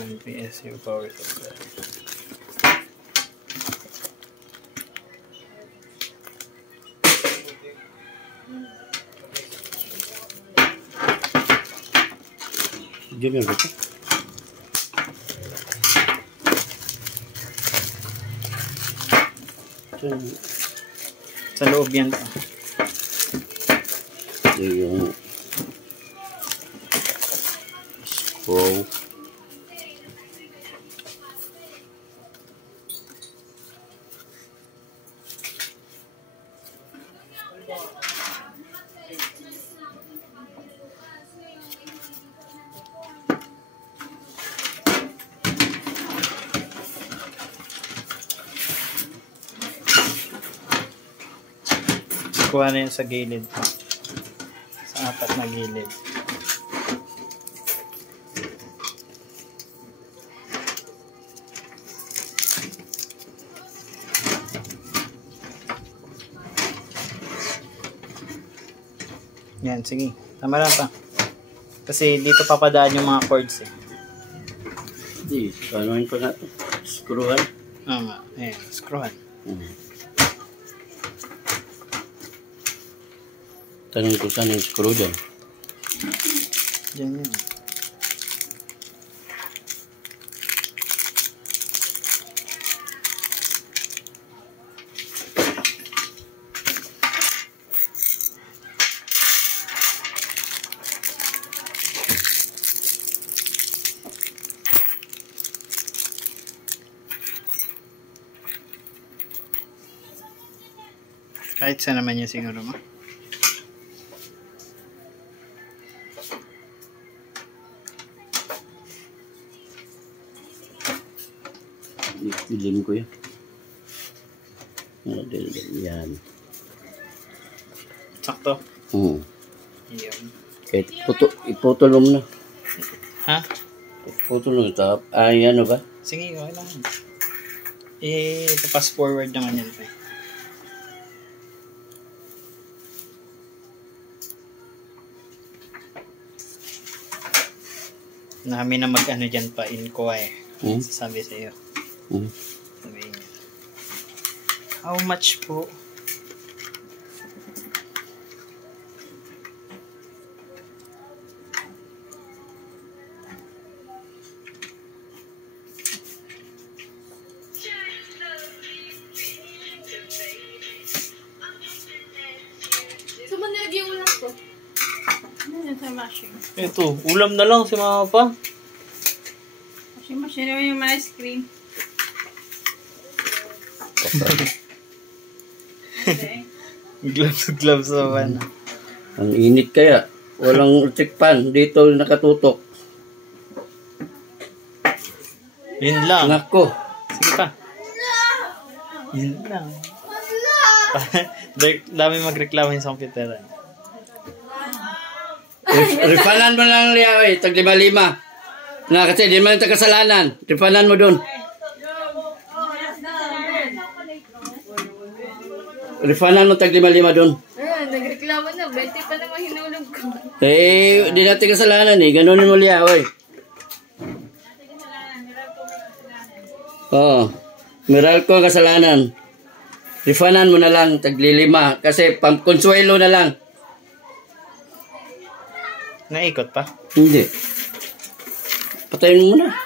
and PSU power supply. Diyan yan dito. Sa loob yan. Ito yung screw. Kuha na yun sa gilid. Sa apat na gilid. Yan, sige. Tama lang pa. Kasi dito papadaan yung mga cords eh. Hindi, paanoin pa natin. Screwan. Oo nga. Ayan, screwan. Tanong ko saan yung screw dyan. Diyan yan. Kahit saan naman yun siguro mo. Dilim ko yan. Yan. Sakto. Yan. Kahit iputol mo na. Ha? Iputol mo ito. Ano ba? Sige, okay lang. Pass forward naman yan pa. Namin na mag-ano dyan pa, inquire. Sabi sa iyo. Sabihin niya. How much po? Sumanag yung ulam ko. Ano yan sa machine? Ito, ulam na lang si mama pa. Machine naman yung ice cream. Okay. Gloves naman. Ang init kaya. Walang electric pan. Dito nakatutok. Yun lang. Nako. Sige pa. Yun lang. Dami magreklamo yung sa computer. Rifanan mo lang liya, tag 5-5. Na kasi di man ito kasalanan. Rifanan mo dun. Rifanan mo tag 5-5 dun. Ayun, nagreklamo na. 20 pa naman hinulog ko. Eh, di natin kasalanan eh. Ganunin mo liya, oy. Oo. Meralco ang kasalanan. Rifanan mo na lang tag 5 kasi pang-consuelo na lang. Naikot pa? Hindi. Patayin mo muna.